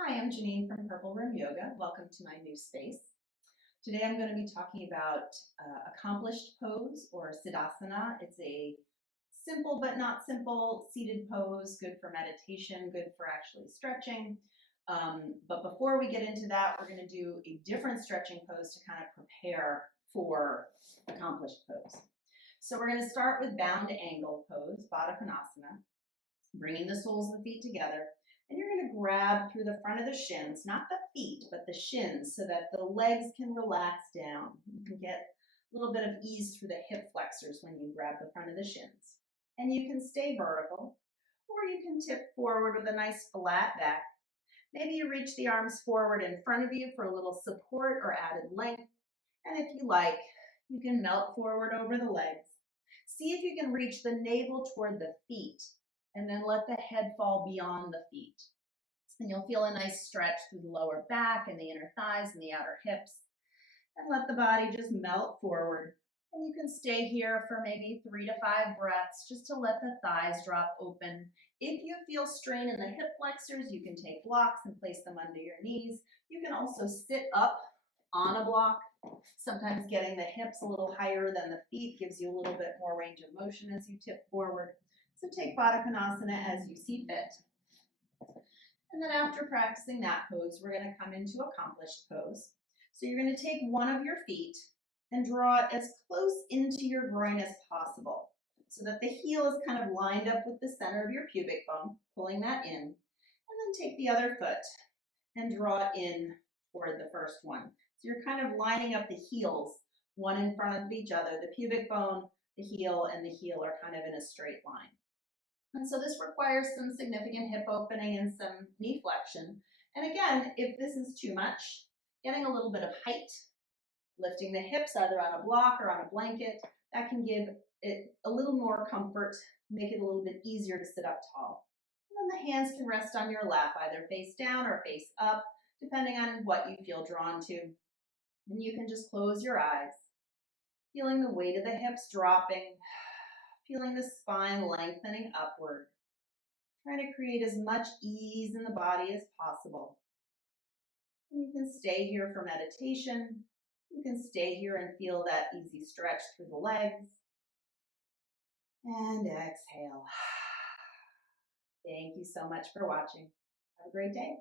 Hi, I'm Janine from Purple Room Yoga. Welcome to my new space. Today I'm going to be talking about accomplished pose or Siddhasana. It's a simple but not simple seated pose, good for meditation, good for actually stretching. But before we get into that, we're going to do a different stretching pose to kind of prepare for accomplished pose. So we're going to start with bound angle pose, Baddha Konasana, bringing the soles of the feet together. And you're going to grab through the front of the shins, not the feet, but the shins, so that the legs can relax down. You can get a little bit of ease through the hip flexors when you grab the front of the shins. And you can stay vertical, or you can tip forward with a nice flat back. Maybe you reach the arms forward in front of you for a little support or added length. And if you like, you can melt forward over the legs. See if you can reach the navel toward the feet, and then let the head fall beyond the feet. And you'll feel a nice stretch through the lower back and the inner thighs and the outer hips. And let the body just melt forward. And you can stay here for maybe 3 to 5 breaths just to let the thighs drop open. If you feel strain in the hip flexors, you can take blocks and place them under your knees. You can also sit up on a block. Sometimes getting the hips a little higher than the feet gives you a little bit more range of motion as you tip forward. So take Baddha Konasana as you see fit. And then after practicing that pose, we're going to come into accomplished pose. So you're going to take one of your feet and draw it as close into your groin as possible so that the heel is kind of lined up with the center of your pubic bone, pulling that in. And then take the other foot and draw it in toward the first one. So you're kind of lining up the heels, one in front of each other. The pubic bone, the heel, and the heel are kind of in a straight line. And so this requires some significant hip opening and some knee flexion. And again, if this is too much, getting a little bit of height, lifting the hips either on a block or on a blanket, that can give it a little more comfort, make it a little bit easier to sit up tall. And then the hands can rest on your lap, either face down or face up, depending on what you feel drawn to. And you can just close your eyes, feeling the weight of the hips dropping, feeling the spine lengthening upward, trying to create as much ease in the body as possible. And you can stay here for meditation. You can stay here and feel that easy stretch through the legs. And exhale. Thank you so much for watching. Have a great day.